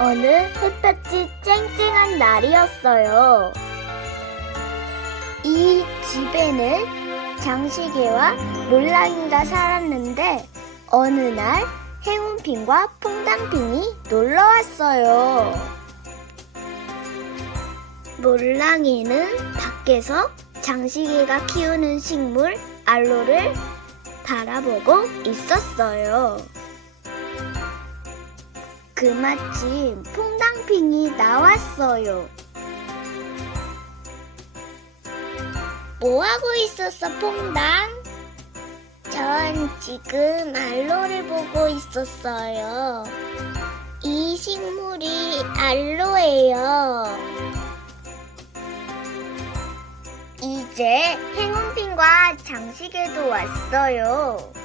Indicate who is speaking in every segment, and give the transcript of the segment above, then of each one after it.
Speaker 1: 어느 햇볕이 쨍쨍한 날이었어요. 이 집에는 장시계와 몰랑이가 살았는데 어느 날 행운핑과 퐁당핑이 놀러 왔어요. 몰랑이는 밖에서 장시계가 키우는 식물 알로를 바라보고 있었어요. 그마침 퐁당핑이 나왔어요. 뭐 하고 있었어, 퐁당? 전 지금 알로를 보고 있었어요. 이 식물이 알로예요. 이제 행운핑과 장시계도 왔어요.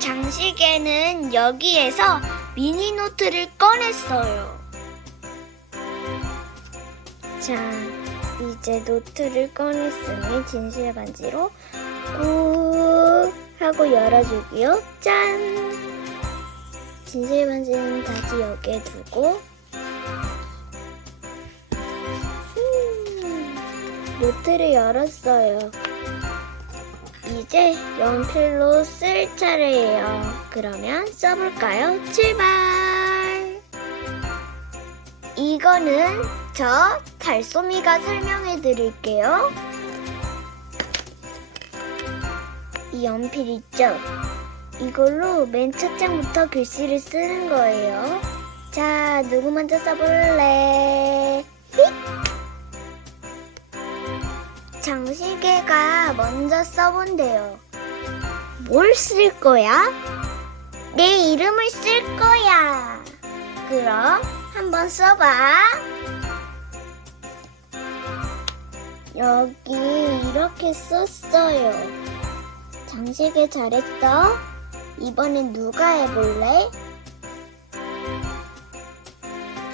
Speaker 1: 장시계는 여기에서 미니노트를 꺼냈어요. 자, 이제 노트를 꺼냈으니 진실 반지로 꾹 하고 열어주고요. 짠! 진실 반지는 다시 여기에 두고 음, 노트를 열었어요. 이제 연필로 쓸 차례예요. 그러면 써볼까요? 출발! 이거는 저 달쏘미가 설명해 드릴게요. 이 연필 있죠? 이걸로 맨 첫 장부터 글씨를 쓰는 거예요. 자, 누구 먼저 써볼래? 장시계가 먼저 써본대요. 뭘 쓸 거야? 내 이름을 쓸 거야. 그럼 한번 써봐. 여기 이렇게 썼어요. 장시계 잘했어. 이번엔 누가 해볼래?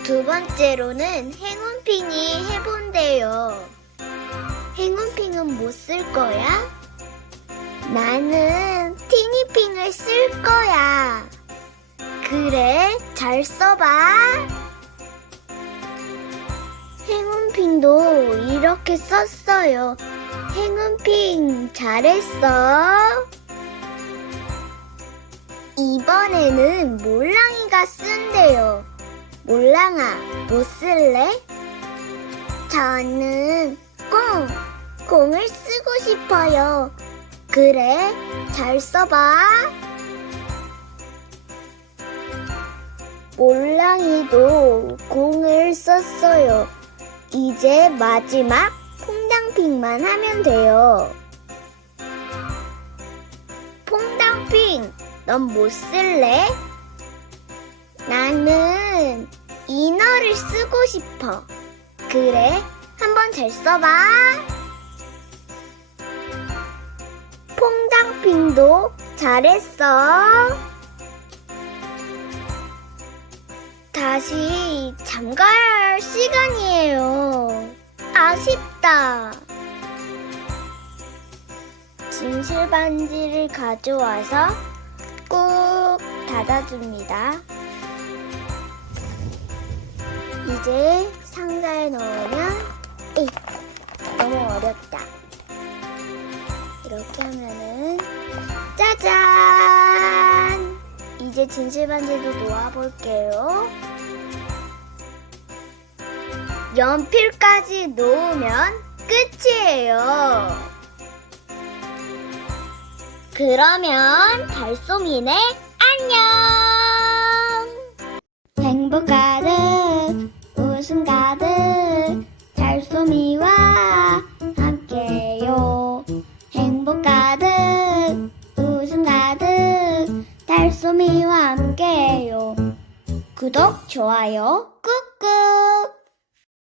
Speaker 1: 두 번째로는 행운핑이 해본대요. 행운핑은 못 쓸 거야? 나는 티니핑을 쓸 거야. 그래, 잘 써봐. 행운핑도 이렇게 썼어요. 행운핑 잘했어. 이번에는 몰랑이가 쓴대요. 몰랑아, 뭐 쓸래? 저는 꽁, 공을 쓰고 싶어요. 그래, 잘 써봐. 몰랑이도 공을 썼어요. 이제 마지막 퐁당핑만 하면 돼요. 퐁당핑, 넌뭐 쓸래? 나는 이너를 쓰고 싶어. 그래, 한번 잘 써봐. 퐁당핑도 잘했어. 다시 할 시간이에요. 아쉽다. 진실 반지를 가져와서 꾹 닫아줍니다. 이제 상자에 넣으면 에이 너무 어렵다. 이렇게 하면은 짜잔! 이제 진실 반지도 놓아볼게요. 연필까지 놓으면 끝이에요. 그러면 달솜이네 안녕! 행복 가득, 웃음 가득, 달솜이와 구독, 좋아요